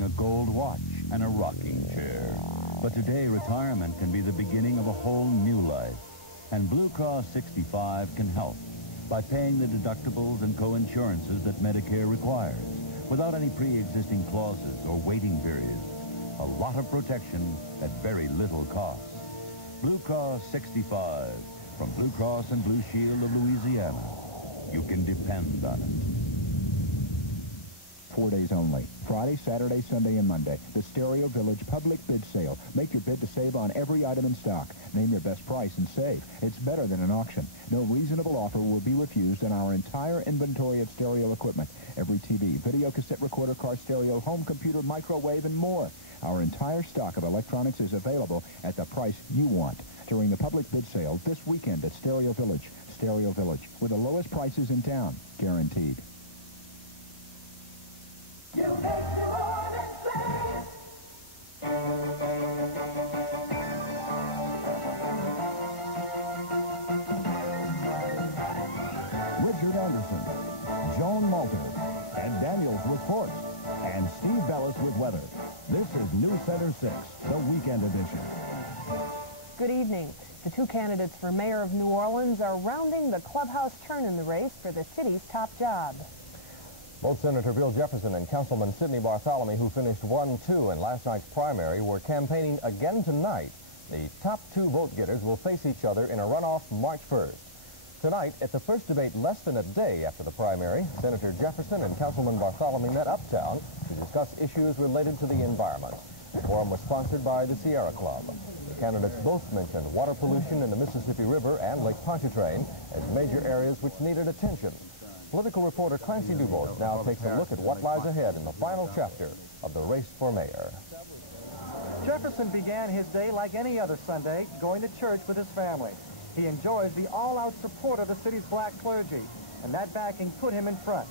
wearing a gold watch and a rocking chair. But today, retirement can be the beginning of a whole new life. And Blue Cross 65 can help by paying the deductibles and co-insurances that Medicare requires, without any pre-existing clauses or waiting periods. A lot of protection at very little cost. Blue Cross 65 from Blue Cross and Blue Shield of Louisiana. You can depend on it. 4 days only. Friday, Saturday, Sunday, and Monday. The Stereo Village public bid sale. Make your bid to save on every item in stock. Name your best price and save. It's better than an auction. No reasonable offer will be refused on our entire inventory of stereo equipment. Every TV, video cassette recorder, car stereo, home computer, microwave, and more. Our entire stock of electronics is available at the price you want during the public bid sale this weekend at Stereo Village. Stereo Village, with the lowest prices in town, guaranteed. You make me wanna say. Richard Anderson, Joan Malter, and Daniels with sports, and Steve Bellis with weather. This is Newscenter 6, the weekend edition. Good evening. The two candidates for mayor of New Orleans are rounding the clubhouse turn in the race for the city's top job. Both Senator Bill Jefferson and Councilman Sidney Barthelemy, who finished 1-2 in last night's primary, were campaigning again tonight. The top two vote-getters will face each other in a runoff March 1st. Tonight, at the first debate less than a day after the primary, Senator Jefferson and Councilman Barthelemy met uptown to discuss issues related to the environment. The forum was sponsored by the Sierra Club. The candidates both mentioned water pollution in the Mississippi River and Lake Pontchartrain as major areas which needed attention. Political reporter Clancy Dubose now takes a look at what lies ahead in the final chapter of the race for mayor. Jefferson began his day like any other Sunday, going to church with his family. He enjoys the all-out support of the city's black clergy, and that backing put him in front.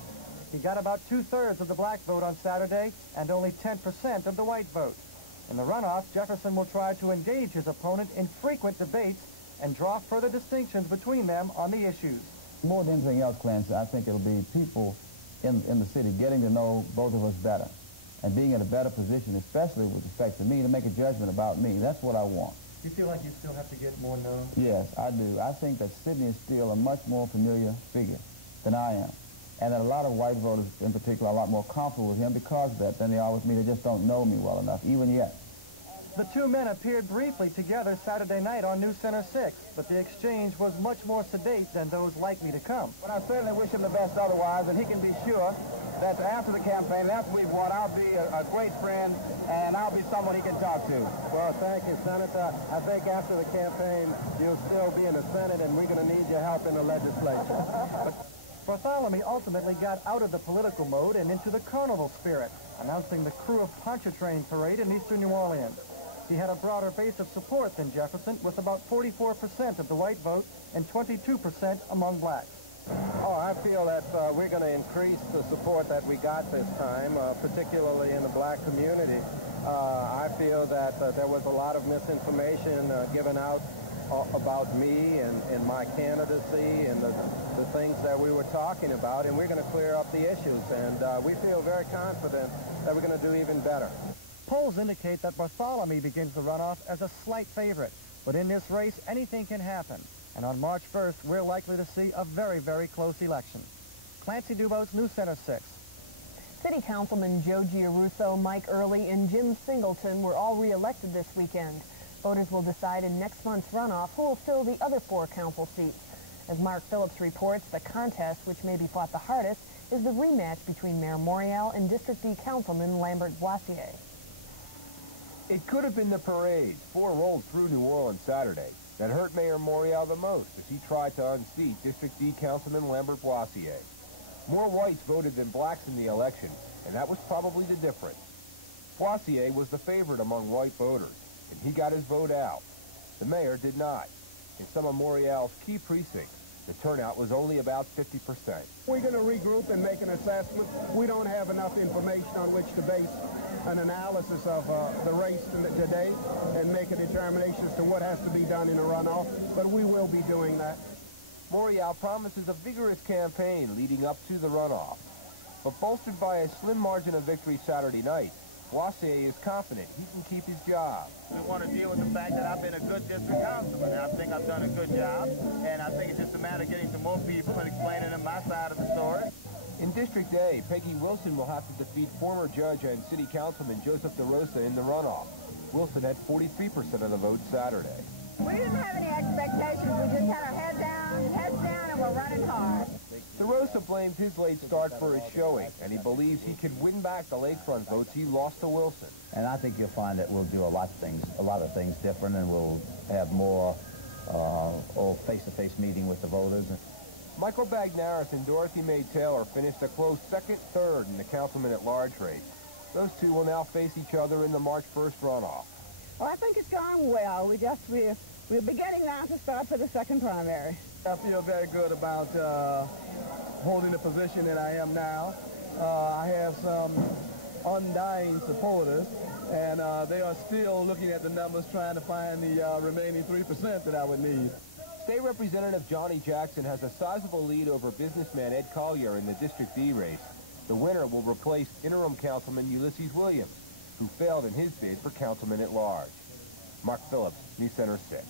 He got about 2/3 of the black vote on Saturday and only 10% of the white vote. In the runoff, Jefferson will try to engage his opponent in frequent debates and draw further distinctions between them on the issues. More than anything else, Clancy, I think it'll be people in the city getting to know both of us better and being in a better position, especially with respect to me, to make a judgment about me. That's what I want. You feel like you still have to get more known? Yes, I do. I think that Sidney is still a much more familiar figure than I am, and that a lot of white voters in particular are a lot more comfortable with him because of that than they are with me. They just don't know me well enough, even yet. The two men appeared briefly together Saturday night on Newscenter 6, but the exchange was much more sedate than those likely to come. But I certainly wish him the best otherwise, and he can be sure that after the campaign, after we've won, I'll be a great friend, and I'll be someone he can talk to. Well, thank you, Senator. I think after the campaign, you'll still be in the Senate, and we're going to need your help in the legislature. Barthelemy ultimately got out of the political mode and into the carnival spirit, announcing the Crew of Pontchartrain parade in eastern New Orleans. He had a broader base of support than Jefferson, with about 44% of the white vote and 22% among blacks. Oh, I feel that we're going to increase the support that we got this time, particularly in the black community. I feel that there was a lot of misinformation given out about me and my candidacy and the things that we were talking about, and we're going to clear up the issues, and we feel very confident that we're going to do even better. Polls indicate that Barthelemy begins the runoff as a slight favorite, but in this race, anything can happen. And on March 1st, we're likely to see a very, very close election. Clancy Dubose, Newscenter 6. City Councilman Joe Giarrusso, Mike Early, and Jim Singleton were all re-elected this weekend. Voters will decide in next month's runoff who will fill the other 4 council seats. As Mark Phillips reports, the contest, which may be fought the hardest, is the rematch between Mayor Mayoral and District D Councilman Lambert Boissier. It could have been the parade, 4 rolled through New Orleans Saturday, that hurt Mayor Mayoral the most as he tried to unseat District D Councilman Lambert Boissier. More whites voted than blacks in the election, and that was probably the difference. Boissier was the favorite among white voters, and he got his vote out. The mayor did not. In some of Mayoral's key precincts, the turnout was only about 50%. We're going to regroup and make an assessment. We don't have enough information on which to base an analysis of the race today and make a determination as to what has to be done in a runoff, but we will be doing that. Mayoral promises a vigorous campaign leading up to the runoff. But bolstered by a slim margin of victory Saturday night, Boissier is confident he can keep his job. We want to deal with the fact that I've been a good district councilman, and I think I've done a good job, and I think it's just a matter of getting to more people and explaining them my side of the story. In District A, Peggy Wilson will have to defeat former judge and city councilman Joseph DeRosa in the runoff. Wilson had 43% of the vote Saturday. We didn't have any expectations. We just had our heads down, and we're running hard. DeRosa blamed his late start for his showing, and he believes he can win back the lakefront votes he lost to Wilson. And I think you'll find that we'll do a lot of things different, and we'll have more face-to-face meeting with the voters. Michael Bagnaris and Dorothy Mae Taylor finished a close second-third in the councilman-at-large race. Those two will now face each other in the March 1st runoff. Well, I think it's gone well. We're beginning now to start for the second primary. I feel very good about holding the position that I am now. I have some undying supporters, and they are still looking at the numbers, trying to find the remaining 3% that I would need. State Representative Johnny Jackson has a sizable lead over businessman Ed Collier in the District B race. The winner will replace interim councilman Ulysses Williams, who failed in his bid for councilman-at-large. Mark Phillips, Newscenter 6.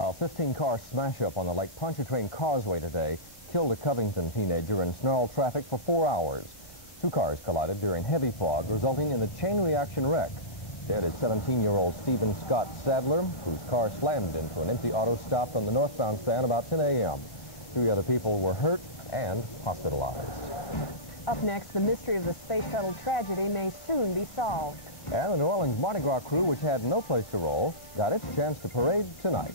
A 15-car smash-up on the Lake Pontchartrain Causeway today killed a Covington teenager in snarled traffic for 4 hours. Two cars collided during heavy fog, resulting in a chain reaction wreck. Dead is 17-year-old Stephen Scott Sadler, whose car slammed into an empty auto stopped on the northbound span about 10 a.m. 3 other people were hurt and hospitalized. Up next, the mystery of the space shuttle tragedy may soon be solved. And the New Orleans Mardi Gras crew, which had no place to roll, got its chance to parade tonight.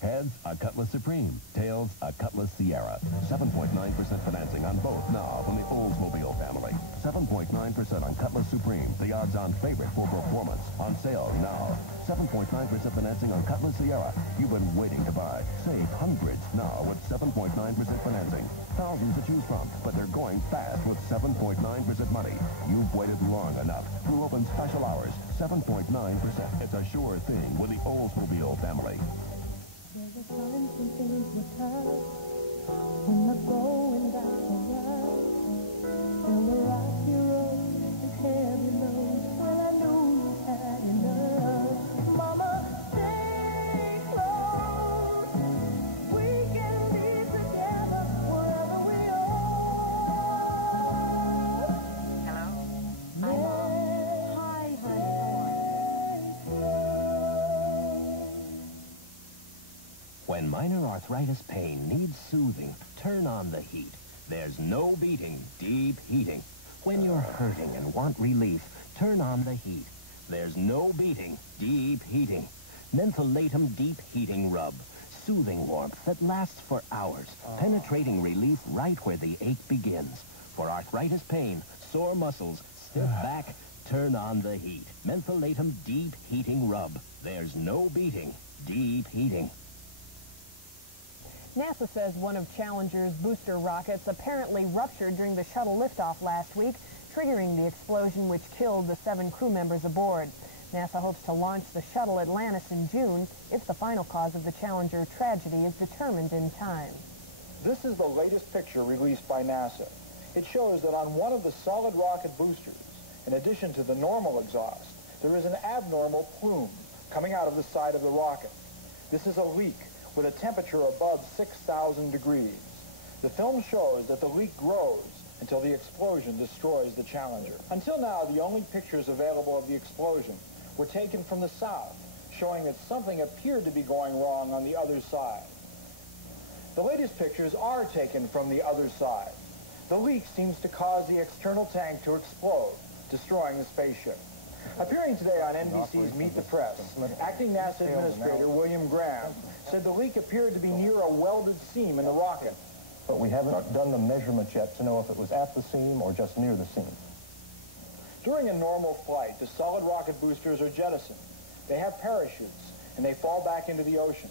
Heads, a Cutlass Supreme. Tails, a Cutlass Sierra. 7.9% financing on both now from the Oldsmobile family. 7.9% on Cutlass Supreme, the odds-on favorite for performance. On sale now. 7.9% financing on Cutlass Sierra. You've been waiting to buy. Save hundreds now with 7.9% financing. Thousands to choose from, but they're going fast with 7.9% money. You've waited long enough. Through open special hours, 7.9%. It's a sure thing with the Oldsmobile family. There's a time when things were tough, when the going got around, and the rocky road is heavy load. Well, I knew you had enough. Mama, stay close. We can be together wherever we are. Hello? When minor arthritis pain needs soothing, turn on the heat. There's no beating deep heating. When you're hurting and want relief, turn on the heat. There's no beating deep heating. Mentholatum Deep Heating Rub. Soothing warmth that lasts for hours. Penetrating relief right where the ache begins. For arthritis pain, sore muscles, stiff back, turn on the heat. Mentholatum Deep Heating Rub. There's no beating deep heating. NASA says one of Challenger's booster rockets apparently ruptured during the shuttle liftoff last week, triggering the explosion which killed the 7 crew members aboard. NASA hopes to launch the shuttle Atlantis in June if the final cause of the Challenger tragedy is determined in time. This is the latest picture released by NASA. It shows that on one of the solid rocket boosters, in addition to the normal exhaust, there is an abnormal plume coming out of the side of the rocket. This is a leak with a temperature above 6,000 degrees. The film shows that the leak grows until the explosion destroys the Challenger. Until now, the only pictures available of the explosion were taken from the south, showing that something appeared to be going wrong on the other side. The latest pictures are taken from the other side. The leak seems to cause the external tank to explode, destroying the spaceship. Appearing today on NBC's Meet the Press, acting NASA Administrator William Graham said the leak appeared to be near a welded seam in the rocket. But we haven't done the measurements yet to know if it was at the seam or just near the seam. During a normal flight, the solid rocket boosters are jettisoned. They have parachutes, and they fall back into the ocean.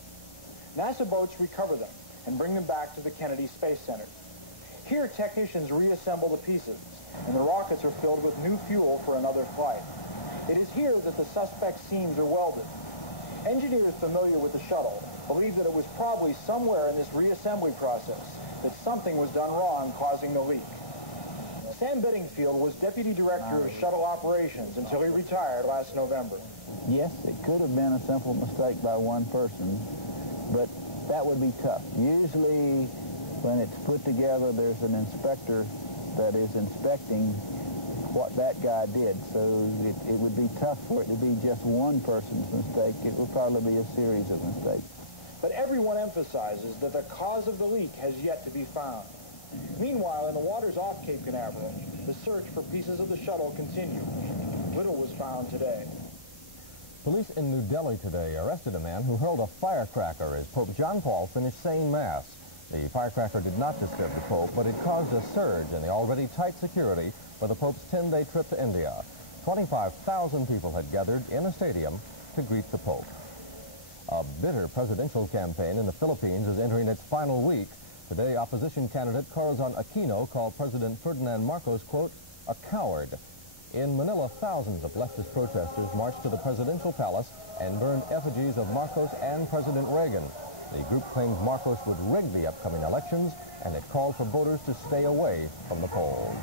NASA boats recover them and bring them back to the Kennedy Space Center. Here, technicians reassemble the pieces, and the rockets are filled with new fuel for another flight. It is here that the suspect seams are welded. Engineers familiar with the shuttle believe that it was probably somewhere in this reassembly process that something was done wrong, causing the leak. Sam Bedingfield was Deputy Director of Shuttle Operations until he retired last November. Yes, it could have been a simple mistake by one person, but that would be tough. Usually, when it's put together, there's an inspector that is inspecting what that guy did, so it would be tough for it to be just one person's mistake. It would probably be a series of mistakes. But everyone emphasizes that the cause of the leak has yet to be found. Meanwhile, in the waters off Cape Canaveral, the search for pieces of the shuttle continues. Little was found today. Police in New Delhi today arrested a man who hurled a firecracker as Pope John Paul finished saying Mass. The firecracker did not disturb the Pope, but it caused a surge in the already tight security for the Pope's 10-day trip to India. 25,000 people had gathered in a stadium to greet the Pope. A bitter presidential campaign in the Philippines is entering its final week. Today, opposition candidate Corazon Aquino called President Ferdinand Marcos, quote, a coward. In Manila, thousands of leftist protesters marched to the presidential palace and burned effigies of Marcos and President Reagan. The group claims Marcos would rig the upcoming elections, and it called for voters to stay away from the polls.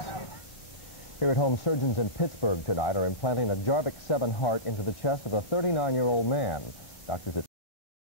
Here at home, surgeons in Pittsburgh tonight are implanting a Jarvik 7 heart into the chest of a 39-year-old man. Doctors at